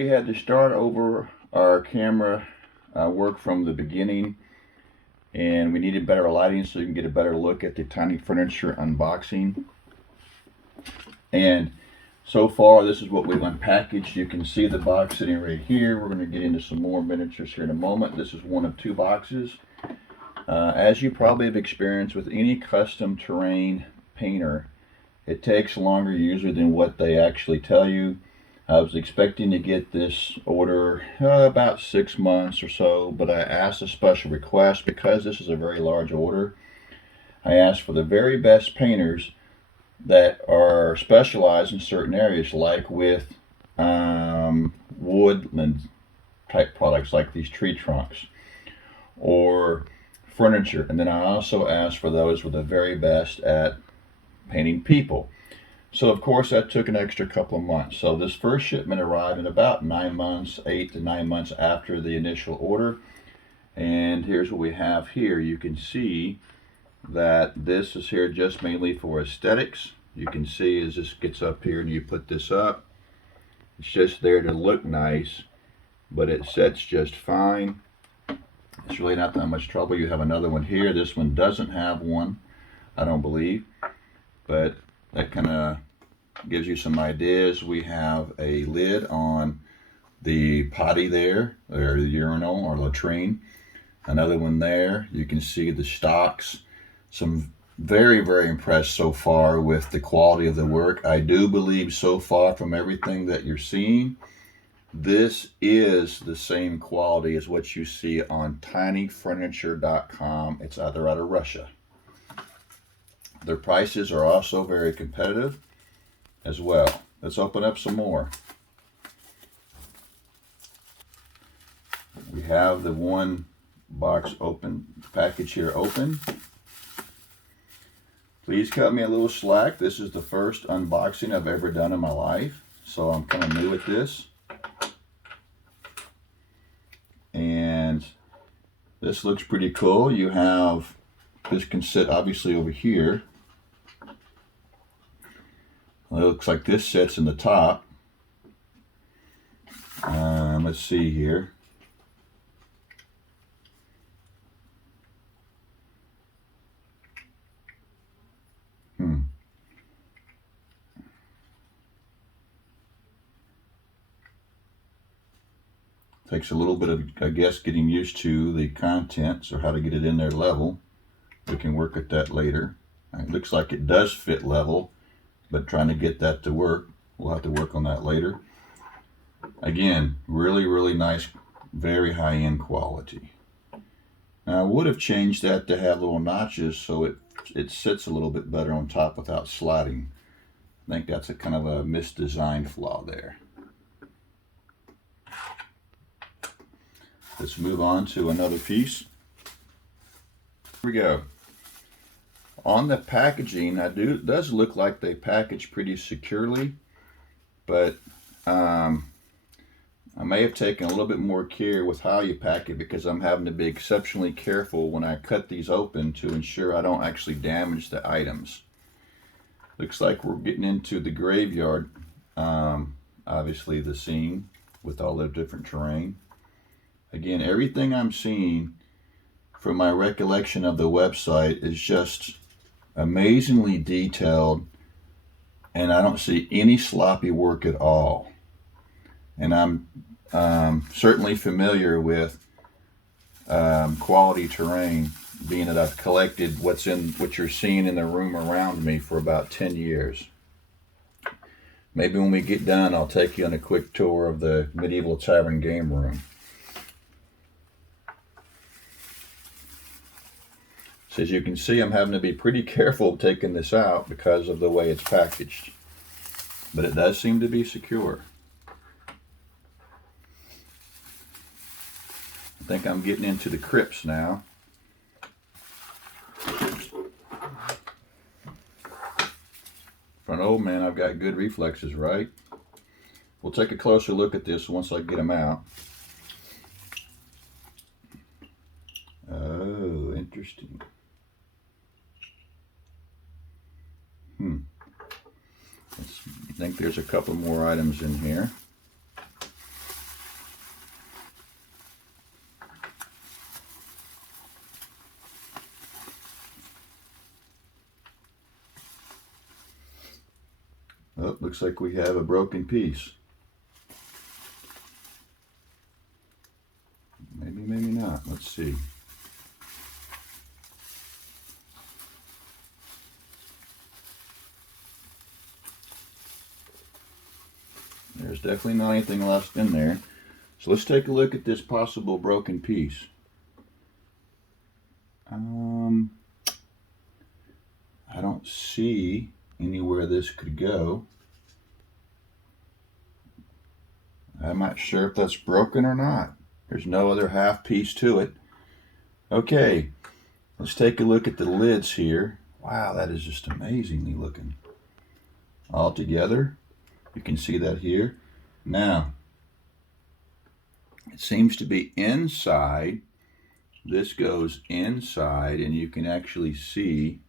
We had to start over our camera work from the beginning, and we needed better lighting so you can get a better look at the tiny furniture unboxing. And so far, this is what we've unpackaged. You can see the box sitting right here. We're going to get into some more miniatures here in a moment. This is one of two boxes. As you probably have experienced with any custom terrain painter, it takes longer usually than what they actually tell you. I was expecting to get this order about 6 months or so, but I asked a special request because this is a very large order. I asked for the very best painters that are specialized in certain areas, like with woodland type products like these tree trunks or furniture. And then I also asked for those with the very best at painting people. So of course that took an extra couple of months. So this first shipment arrived in about 9 months, 8 to 9 months after the initial order. And here's what we have here. You can see that this is here just mainly for aesthetics. You can see as this gets up here and you put this up, it's just there to look nice, but it sets just fine. It's really not that much trouble. You have another one here. This one doesn't have one, I don't believe, but that kind of gives you some ideas. We have a lid on the potty there, or the urinal or latrine. Another one there. You can see the stocks. Some very, very impressed so far with the quality of the work. I do believe so far from everything that you're seeing, this is the same quality as what you see on tinyfurniture.com. It's either out of Russia. Their prices are also very competitive as well. Let's open up some more. We have the one box open, package here open. Please cut me a little slack. This is the first unboxing I've ever done in my life, so I'm kind of new at this. And this looks pretty cool. You have, this can sit obviously over here. It looks like this sits in the top. Let's see here. Takes a little bit of, I guess, getting used to the contents or how to get it in there level. We can work at that later. It looks like it does fit level, but trying to get that to work, we'll have to work on that later. Again, really, really nice, very high-end quality. Now I would have changed that to have little notches so it sits a little bit better on top without sliding. I think that's a kind of a misdesigned flaw there. Let's move on to another piece. Here we go. On the packaging, it does look like they package pretty securely, but I may have taken a little bit more care with how you pack it because I'm having to be exceptionally careful when I cut these open to ensure I don't actually damage the items. Looks like we're getting into the graveyard, obviously the scene with all the different terrain. Again, everything I'm seeing from my recollection of the website is just amazingly detailed, and I don't see any sloppy work at all. And I'm certainly familiar with quality terrain, being that I've collected what you're seeing in the room around me for about 10 years. Maybe when we get done, I'll take you on a quick tour of the medieval tavern game room. So as you can see, I'm having to be pretty careful taking this out because of the way it's packaged. But it does seem to be secure. I think I'm getting into the crypts now. For an old man, I've got good reflexes, right? We'll take a closer look at this once I get them out. Oh, interesting. I think there's a couple more items in here. Oh, looks like we have a broken piece. Maybe, maybe not. Let's see. There's definitely not anything left in there. So let's take a look at this possible broken piece. I don't see anywhere this could go. I'm not sure if that's broken or not. There's no other half piece to it. Okay, let's take a look at the lids here. Wow, that is just amazingly looking. All together, you can see that here. Now, it seems to be inside. This goes inside, and you can actually see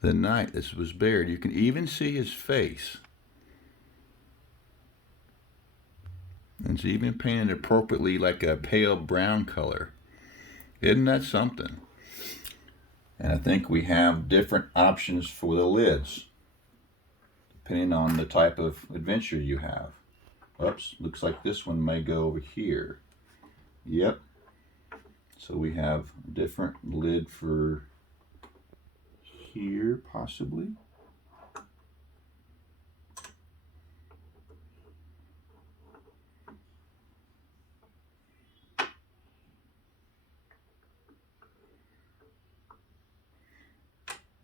the night this was buried. You can even see his face. And it's even painted appropriately like a pale brown color. Isn't that something? And I think we have different options for the lids, depending on the type of adventure you have. Oops, looks like this one may go over here. Yep. So we have a different lid for here, possibly.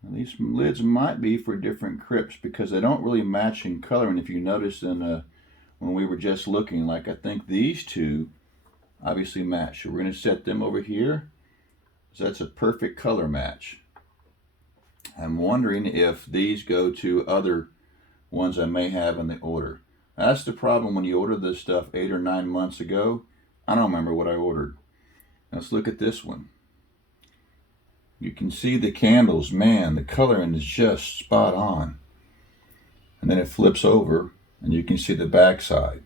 And these lids might be for different crypts because they don't really match in color. And if you notice when we were just looking, like I think these two obviously match. So we're going to set them over here. So that's a perfect color match. I'm wondering if these go to other ones I may have in the order. That's the problem when you order this stuff 8 or 9 months ago. I don't remember what I ordered. Let's look at this one. You can see the candles. Man, the coloring is just spot on. And then it flips over and you can see the backside.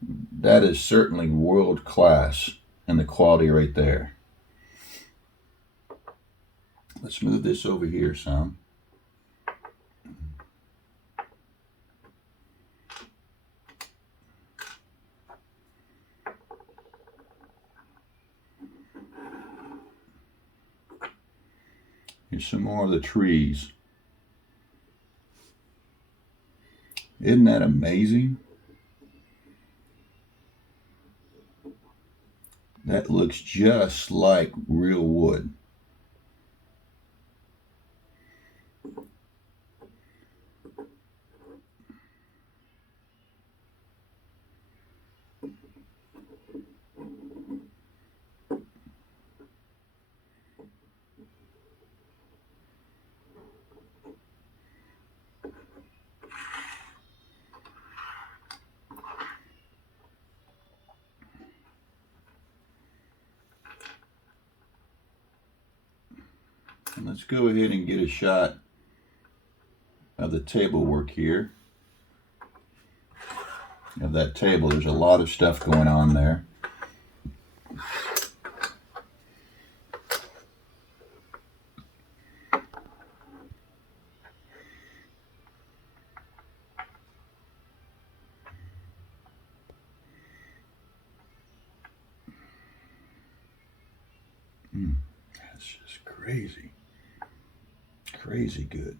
That is certainly world class in the quality right there. Let's move this over here some. Here's some more of the trees. Isn't that amazing? That looks just like real wood. And let's go ahead and get a shot of the table work here. Of that table, there's a lot of stuff going on there. That's just crazy. Crazy good.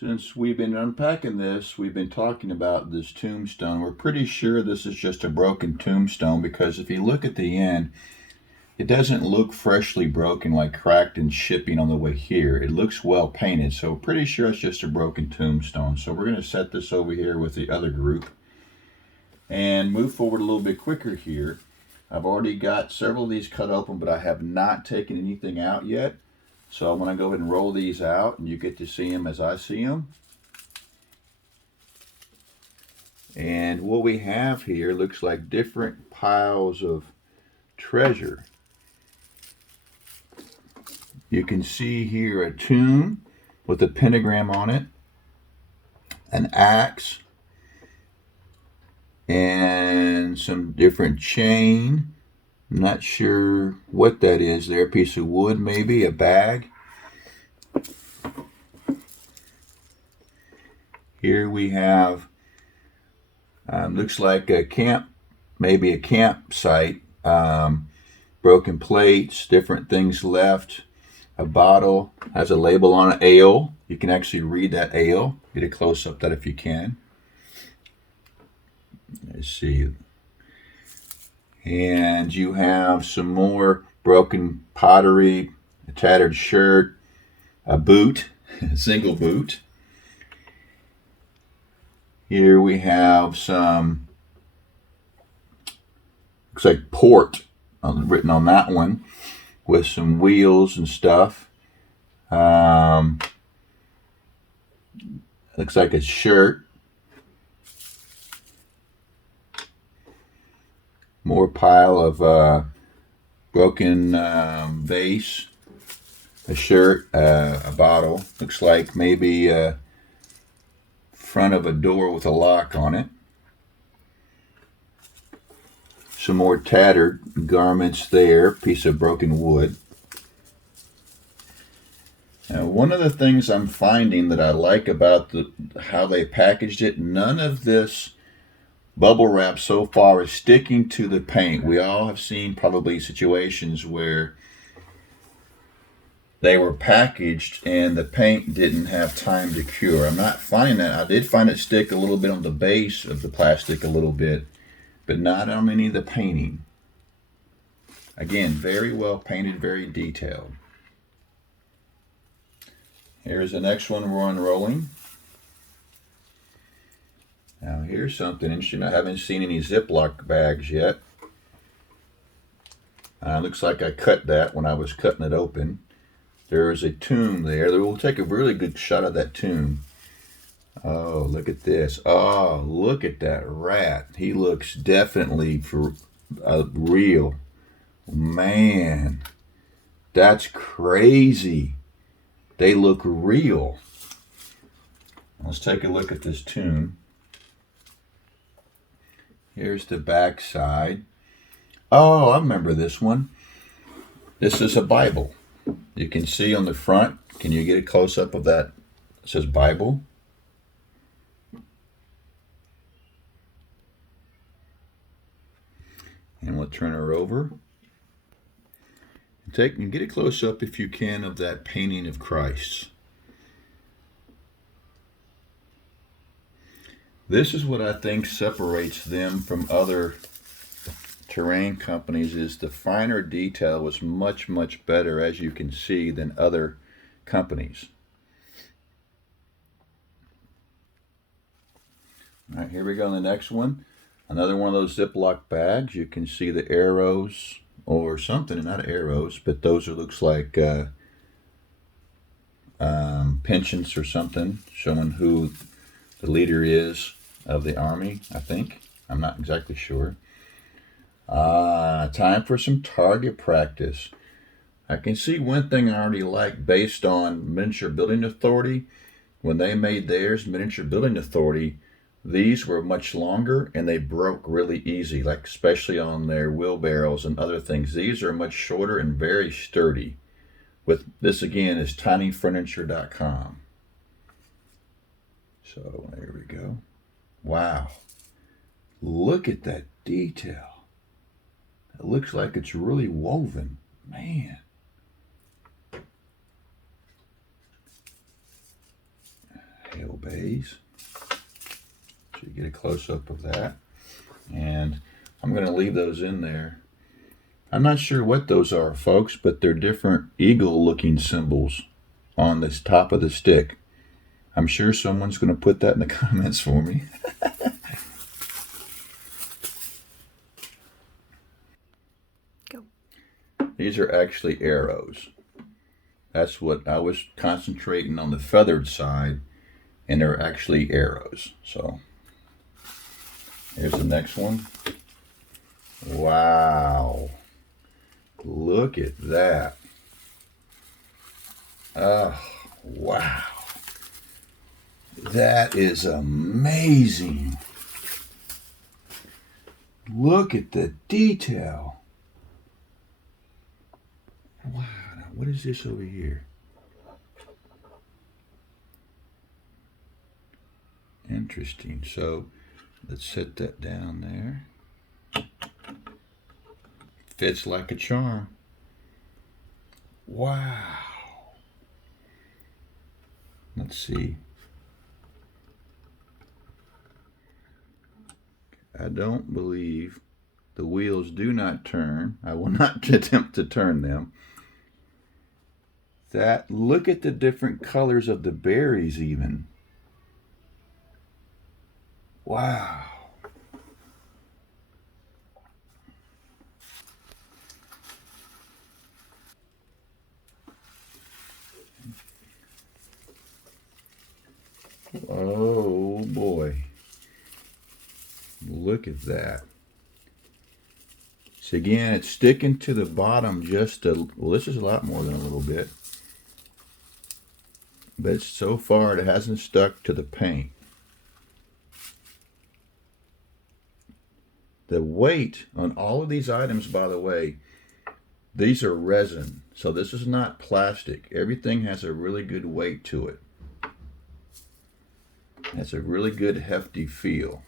Since we've been unpacking this, we've been talking about this tombstone. We're pretty sure this is just a broken tombstone because if you look at the end, it doesn't look freshly broken, like cracked and shipping on the way here. It looks well painted, so we're pretty sure it's just a broken tombstone. So we're going to set this over here with the other group and move forward a little bit quicker here. I've already got several of these cut open, but I have not taken anything out yet. So I'm going to go ahead and roll these out, and you get to see them as I see them. And what we have here looks like different piles of treasure. You can see here a tomb with a pentagram on it, an axe, and some different chain. I'm not sure what that is there. A piece of wood, maybe a bag. Here we have, looks like a camp, maybe a campsite. Broken plates, different things left. A bottle has a label on it, ale. You can actually read that ale. Get a close up that if you can. Let's see. And you have some more broken pottery, a tattered shirt, a boot, a single boot. Here we have some, looks like port written on that one, with some wheels and stuff. Looks like a shirt. More pile of broken vase, a shirt, a bottle. Looks like maybe front of a door with a lock on it. Some more tattered garments there, piece of broken wood. Now, one of the things I'm finding that I like about how they packaged it, none of this bubble wrap so far is sticking to the paint. We all have seen probably situations where they were packaged and the paint didn't have time to cure. I'm not finding that. I did find it stick a little bit on the base of the plastic a little bit, but not on any of the painting. Again, very well painted, very detailed. Here's the next one we're unrolling. Now here's something interesting. I haven't seen any Ziploc bags yet. Looks like I cut that when I was cutting it open. There's a tomb there. We'll take a really good shot of that tomb. Oh, look at this. Oh, look at that rat. He looks definitely for real. Man, that's crazy. They look real. Let's take a look at this tomb. Here's the back side. Oh, I remember this one. This is a Bible. You can see on the front. Can you get a close-up of that? It says Bible. And we'll turn her over. Take and get a close-up if you can of that painting of Christ. This is what I think separates them from other terrain companies, is the finer detail was much, much better, as you can see, than other companies. All right, here we go on the next one. Another one of those Ziploc bags. You can see the arrows or something, not arrows, but those are, looks like pensions or something, showing who the leader is of the army, I think. I'm not exactly sure. Time for some target practice. I can see one thing I already like based on Miniature Building Authority. When they made theirs, Miniature Building Authority, these were much longer and they broke really easy, like especially on their wheelbarrows and other things. These are much shorter and very sturdy. With this again is tinyfurniture.com. So there we go. Wow. Look at that detail. It looks like it's really woven. Man. Hail bays. So you get a close-up of that. And I'm going to leave those in there. I'm not sure what those are, folks, but they're different eagle-looking symbols on this top of the stick. I'm sure someone's going to put that in the comments for me. Go. These are actually arrows. That's what I was concentrating on, the feathered side, and they're actually arrows. So here's the next one. Wow. Look at that. Oh, wow. That is amazing. Look at the detail. Wow. Now what is this over here? Interesting. So let's set that down there. Fits like a charm. Wow. Let's see. I don't believe the wheels do not turn. I will not attempt to turn them. Look at the different colors of the berries even. Wow. Oh boy. Look at that. So again, it's sticking to the bottom just well, this is a lot more than a little bit. But so far it hasn't stuck to the paint. The weight on all of these items, by the way, these are resin. So this is not plastic. Everything has a really good weight to it. It's a really good hefty feel.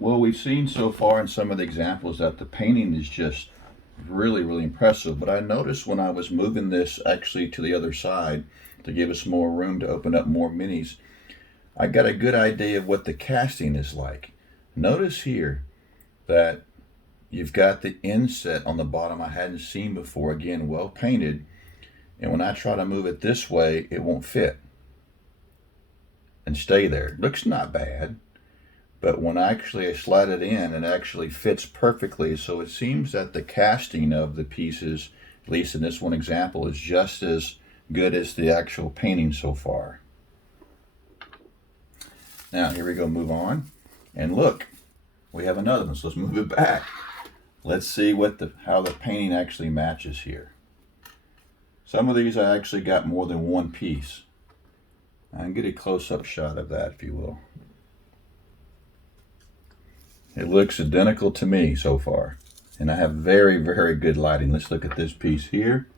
Well, we've seen so far in some of the examples that the painting is just really, really impressive. But I noticed when I was moving this actually to the other side to give us more room to open up more minis, I got a good idea of what the casting is like. Notice here that you've got the inset on the bottom I hadn't seen before. Again, well painted. And when I try to move it this way, it won't fit and stay there. It looks not bad. But when actually I slide it in, it actually fits perfectly. So it seems that the casting of the pieces, at least in this one example, is just as good as the actual painting so far. Now, here we go, move on. And look, we have another one, so let's move it back. Let's see how the painting actually matches here. Some of these I actually got more than one piece. I can get a close-up shot of that, if you will. It looks identical to me so far. And I have very, very good lighting. Let's look at this piece here.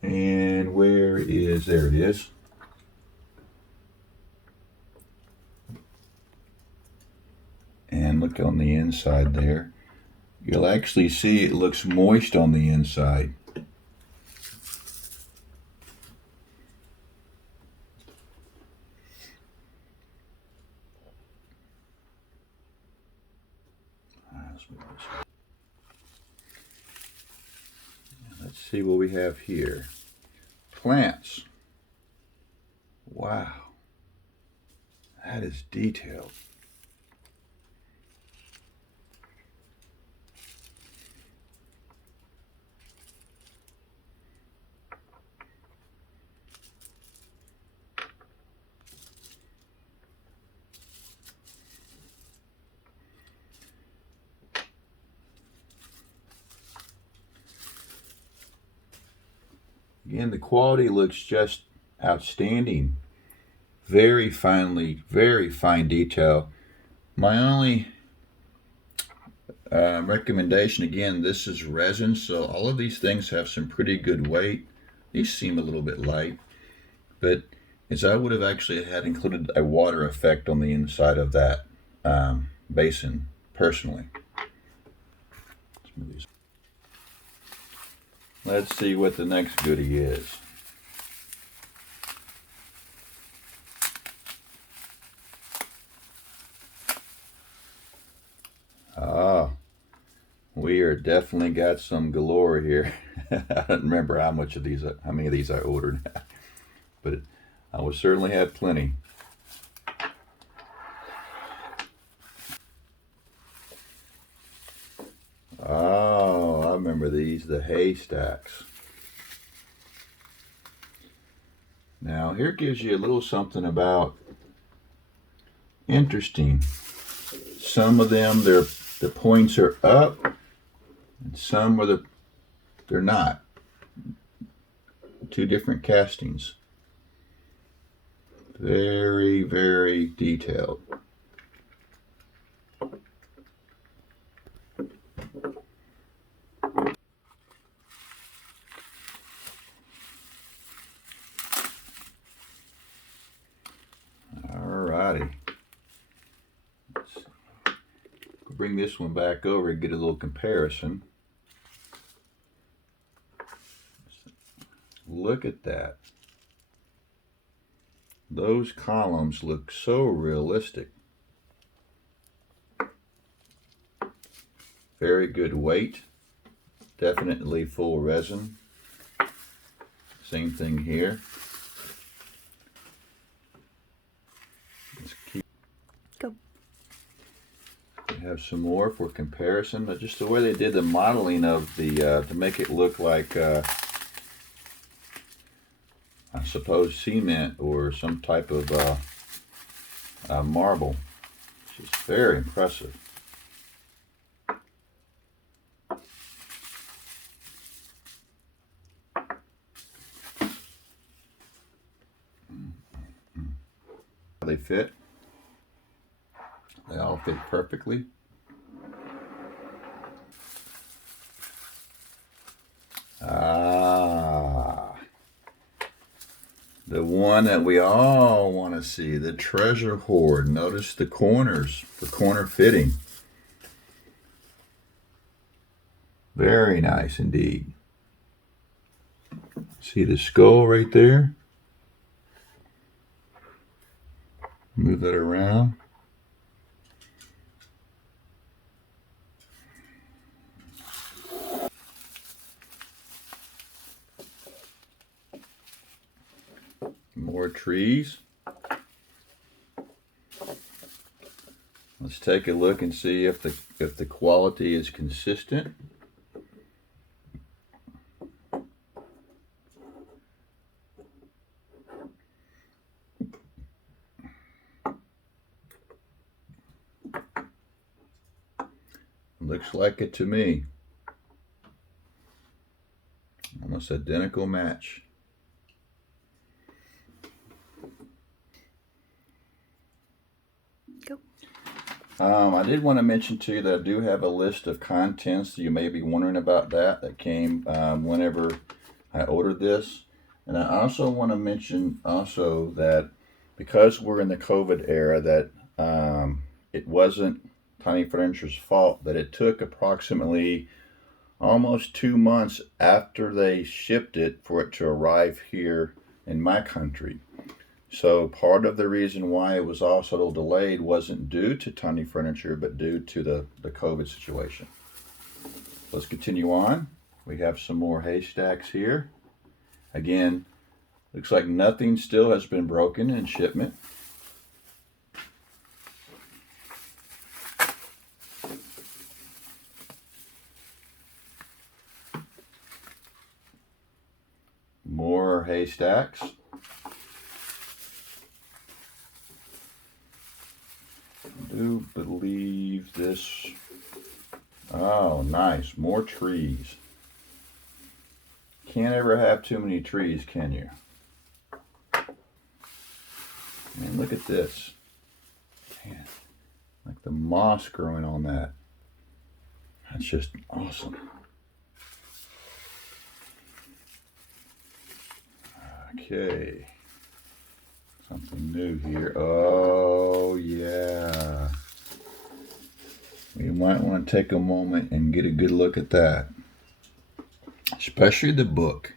And there it is. And look on the inside there. You'll actually see it looks moist on the inside. Let's see what we have here. Plants. Wow. That is detailed. Again, the quality looks just outstanding. Very fine detail. My only recommendation, again, this is resin, so all of these things have some pretty good weight. These seem a little bit light, but as I would have actually had included a water effect on the inside of that basin, personally. Let's see what the next goodie is. Ah, we are definitely got some galore here. I don't remember how many of these I ordered, but I will certainly have plenty. remember these, the haystacks. Now here gives you a little something about interesting. Some of them, the points are up, and some are they're not. Two different castings. Very, very detailed. Alrighty. Let's bring this one back over and get a little comparison. Look at that. Those columns look so realistic. Very good weight. Definitely full resin. Same thing here. Let's keep. Go. We have some more for comparison. But just the way they did the modeling of the to make it look like I suppose cement or some type of marble. It's just very impressive. They fit. They all fit perfectly. The one that we all want to see, the treasure hoard. Notice the corners, the corner fitting. Very nice indeed. See the skull right there? Move that around. More trees. Let's take a look and see if the quality is consistent. Looks like it to me. Almost identical match. Go. I did want to mention to you that I do have a list of contents. You may be wondering about that came whenever I ordered this. And I also want to mention also that because we're in the COVID era, that it wasn't Tiny Furniture's fault that it took approximately almost 2 months after they shipped it for it to arrive here in my country. So part of the reason why it was also a little delayed wasn't due to Tiny Furniture, but due to the COVID situation. Let's continue on. We have some more haystacks here. Again, looks like nothing still has been broken in shipment. More haystacks. I do believe this. Oh, nice. More trees. Can't ever have too many trees, can you? Man, look at this. Man, like the moss growing on that. That's just awesome. Okay. Something new here. Oh, yeah. We might want to take a moment and get a good look at that. Especially the book.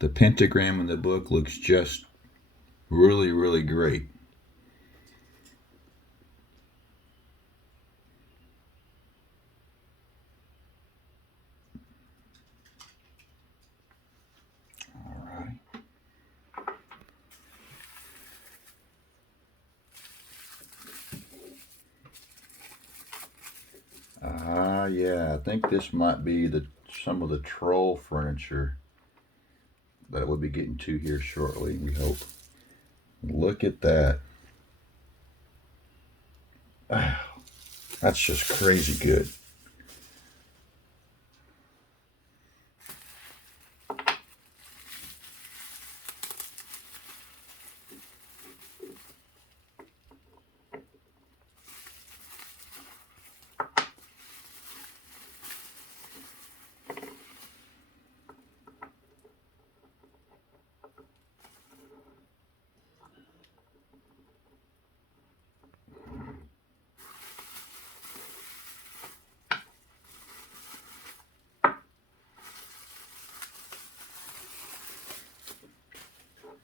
The pentagram in the book looks just really, really great. All right. Yeah, I think this might be some of the troll furniture that we'll be getting to here shortly, we hope. Look at that. Wow, that's just crazy good.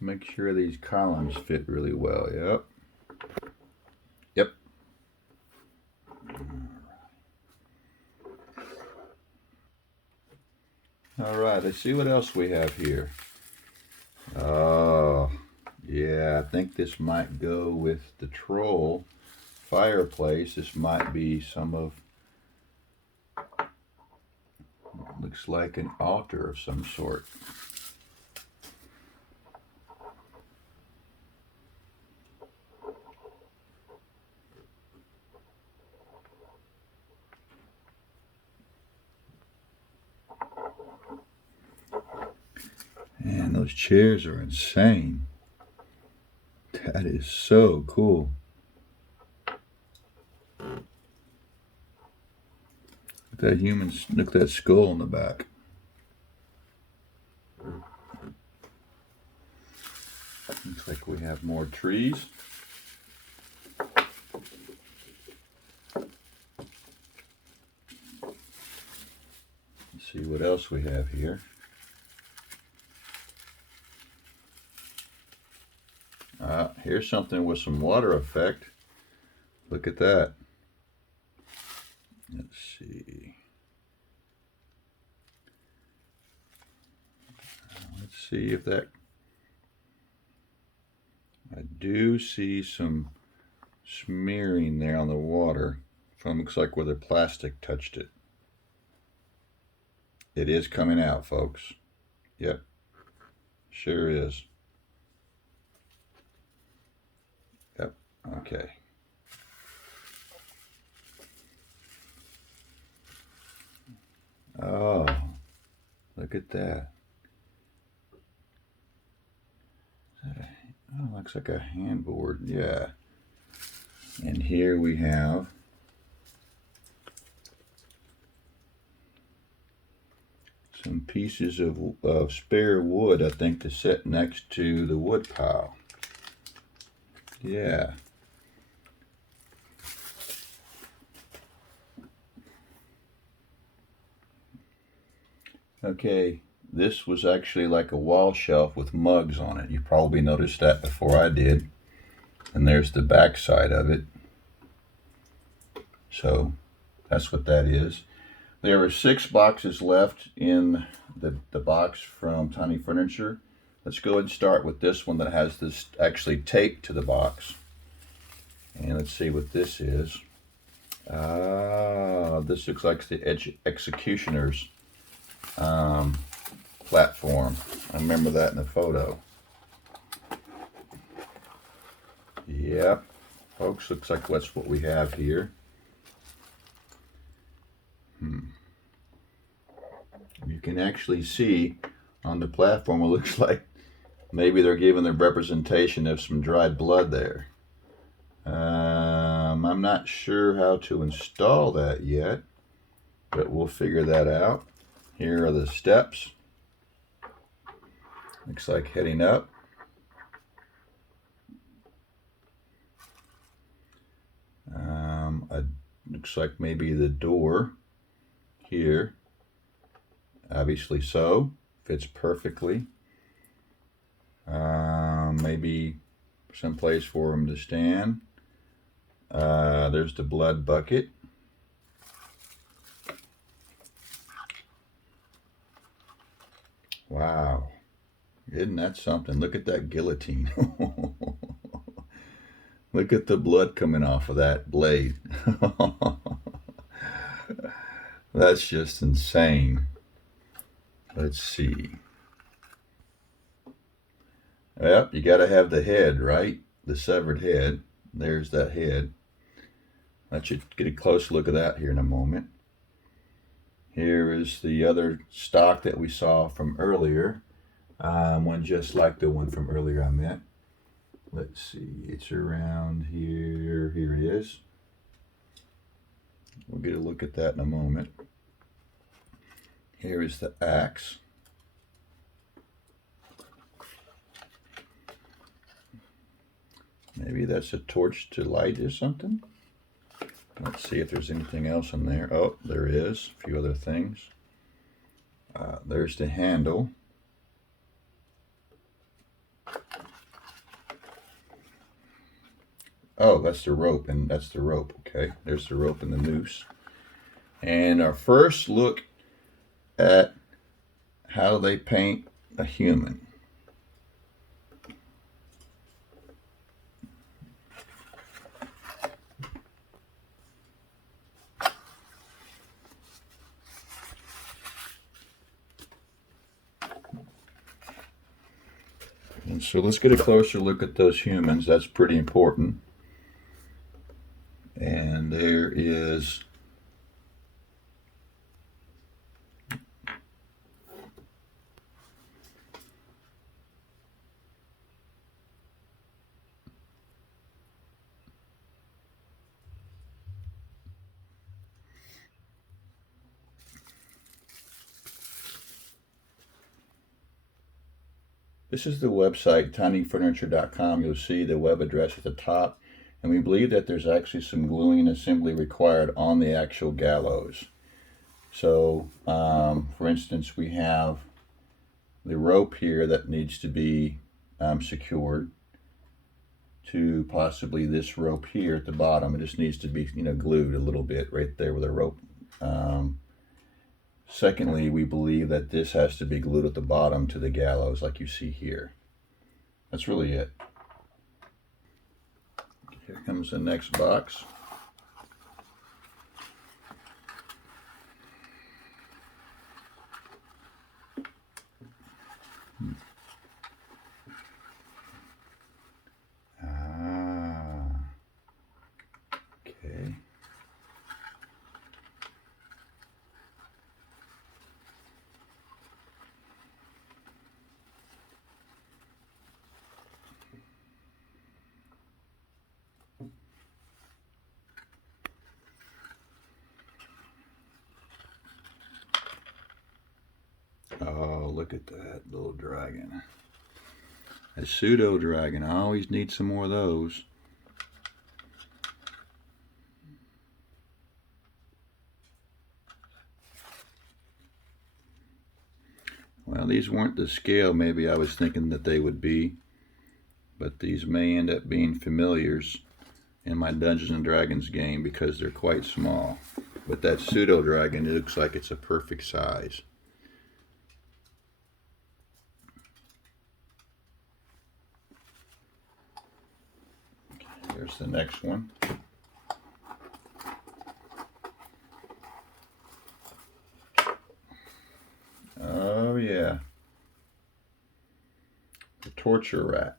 Make sure these columns fit really well. Yep. Yep. All right, let's see what else we have here. Oh, yeah, I think this might go with the troll fireplace. This might be some of, looks like an altar of some sort. Man, those chairs are insane. That is so cool. Look at that skull in the back. Looks like we have more trees. Let's see what else we have here. Here's something with some water effect. Look at that. Let's see. Let's see if that... I do see some smearing there on the water from, looks like where the plastic touched it. It is coming out, folks. Yep, sure is. Yep, okay. Oh, look at that. Oh, looks like a handboard, yeah. And here we have some pieces of spare wood, I think, to set next to the wood pile. Yeah. Okay, this was actually like a wall shelf with mugs on it. You probably noticed that before I did. And there's the back side of it. So that's what that is. There are 6 boxes left in the box from Tiny Furniture. Let's go and start with this one that has this actually taped to the box. And let's see what this is. This looks like the Executioner's platform. I remember that in the photo. Yep, folks, looks like that's what we have here. You can actually see on the platform, it looks like maybe they're giving the representation of some dried blood there. I'm not sure how to install that yet, but we'll figure that out. Here are the steps. Looks like heading up. Looks like maybe the door here. Obviously so, fits perfectly. Maybe some place for him to stand. There's the blood bucket. Wow, isn't that something? Look at that guillotine. Look at the blood coming off of that blade. That's just insane. Let's see. Yep, you got to have the head, right? The severed head. There's that head. Let you get a close look at that here in a moment. Here is the other stock that we saw from earlier. One just like the one from earlier I meant. Let's see, it's around here. Here it is. We'll get a look at that in a moment. Here is the axe. Maybe that's a torch to light or something. Let's see if there's anything else in there. Oh, there is a few other things. There's the handle. Oh, that's the rope, and that's the rope. Okay, there's the rope and the noose. And our first look at how they paint a human. And so let's get a closer look at those humans. That's pretty important. And there is this is the website, tinyfurniture.com. You'll see the web address at the top. And we believe that there's actually some gluing assembly required on the actual gallows. So, for instance, we have the rope here that needs to be secured to possibly this rope here at the bottom. It just needs to be, glued a little bit right there with a rope. Secondly, we believe that this has to be glued at the bottom to the gallows like you see here. That's really it. Here comes the next box. Okay. Oh, look at that little dragon. A pseudo dragon. I always need some more of those. Well, these weren't the scale maybe I was thinking that they would be, but these may end up being familiars in my Dungeons and Dragons game because they're quite small. But that pseudo dragon, it looks like it's a perfect size. There's the next one. Oh yeah, the torture rack.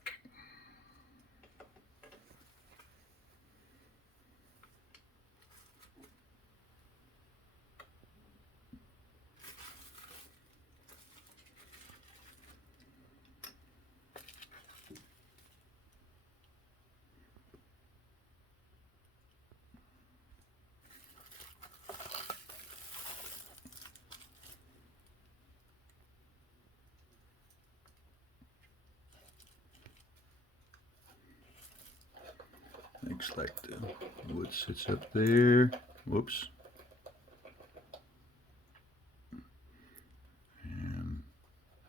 Looks like the wood sits up there. Whoops. And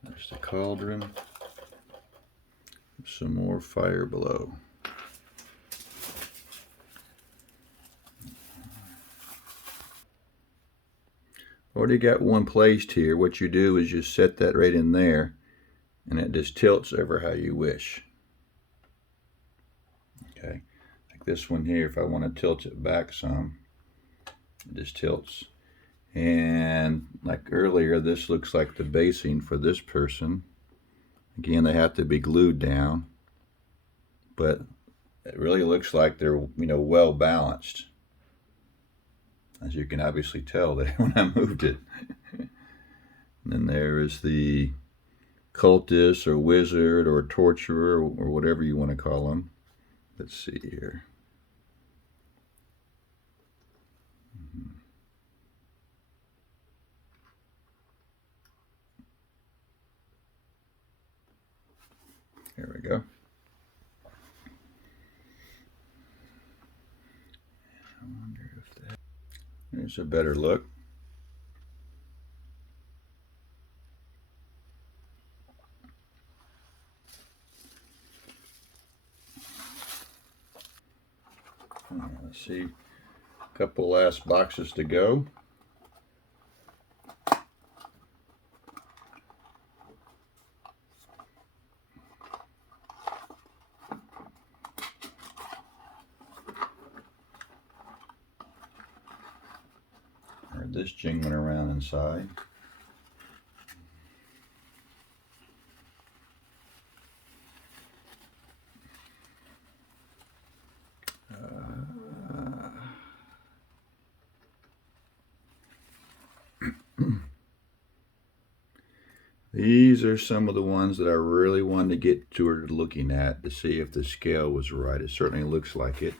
there's the cauldron. Some more fire below. Already got one placed here. What you do is just set that right in there, and it just tilts over how you wish. Okay, like this one here, if I want to tilt it back some, it just tilts. And like earlier, this looks like the basing for this person. Again, they have to be glued down, but it really looks like they're, well balanced. As you can obviously tell there when I moved it. And then there is the cultist or wizard or torturer or whatever you want to call them. Let's see here. Here we go. I wonder if that. There's a better look. Let's see. A couple last boxes to go. This jingling around inside. These are some of the ones that I really wanted to get to her looking at to see if the scale was right. It certainly looks like it.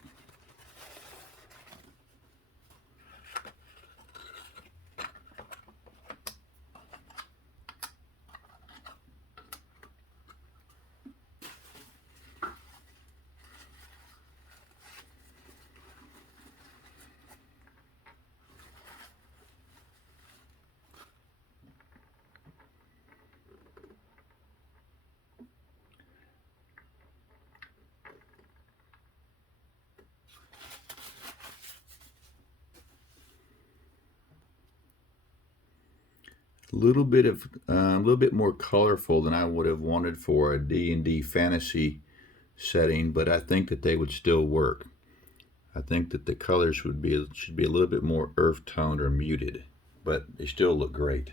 A little bit more colorful than I would have wanted for a D&D fantasy setting, but I think that they would still work. I think that the colors should be a little bit more earth toned or muted, but they still look great.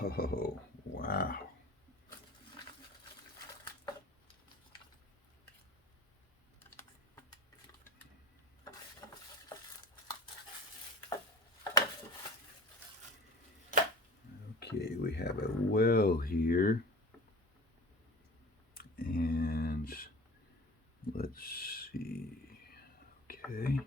Oh, wow. Okay, we have a well here. And let's see. Okay.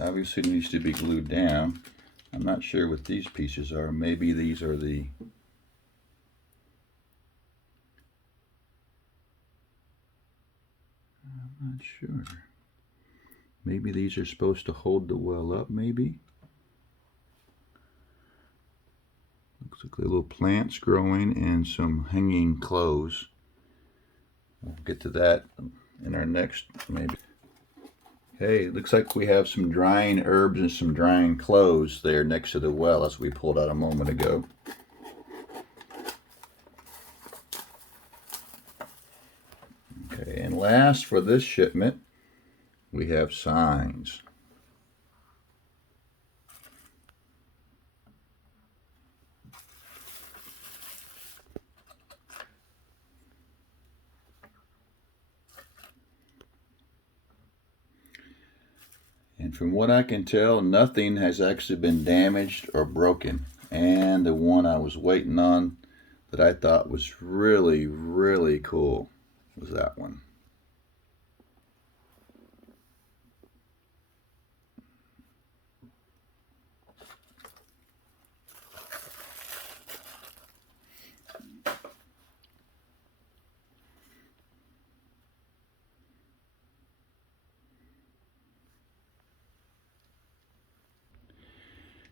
Obviously it needs to be glued down. I'm not sure what these pieces are. Maybe these are the... I'm not sure. Maybe these are supposed to hold the well up, maybe? Looks like little plants growing and some hanging clothes. We'll get to that in our next, maybe. Hey, looks like we have some drying herbs and some drying clothes there next to the well as we pulled out a moment ago. Okay, and last for this shipment, we have signs. And from what I can tell, nothing has actually been damaged or broken. And the one I was waiting on that I thought was really, really cool was that one.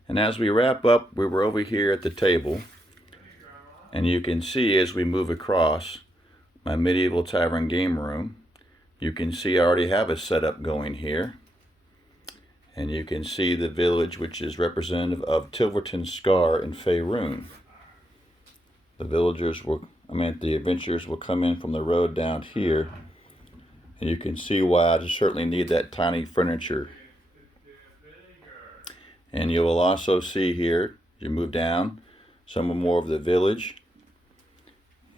And as we wrap up, we were over here at the table, and you can see as we move across my medieval tavern game room, you can see I already have a setup going here. And you can see the village, which is representative of Tilverton Scar in Faerun. The adventurers will come in from the road down here, and you can see why I certainly need that tiny furniture. And you will also see here, you move down, some more of the village,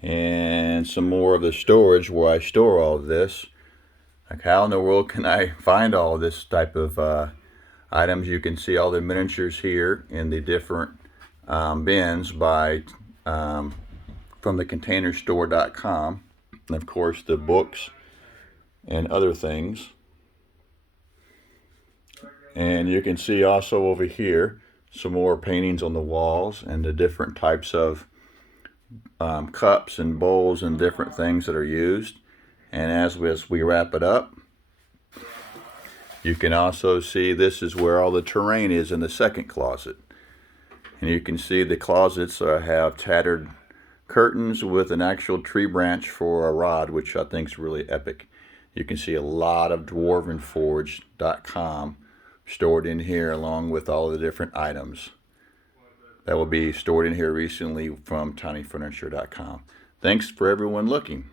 and some more of the storage where I store all of this. Like, how in the world can I find all this type of items? You can see all the miniatures here in the different bins from the containerstore.com, and of course the books and other things. And you can see also over here some more paintings on the walls and the different types of cups and bowls and different things that are used. And as we wrap it up, you can also see this is where all the terrain is in the second closet. And you can see the closets have tattered curtains with an actual tree branch for a rod, which I think is really epic. You can see a lot of dwarvenforge.com stored in here, along with all the different items that will be stored in here recently from tinyfurniture.com. Thanks for everyone looking.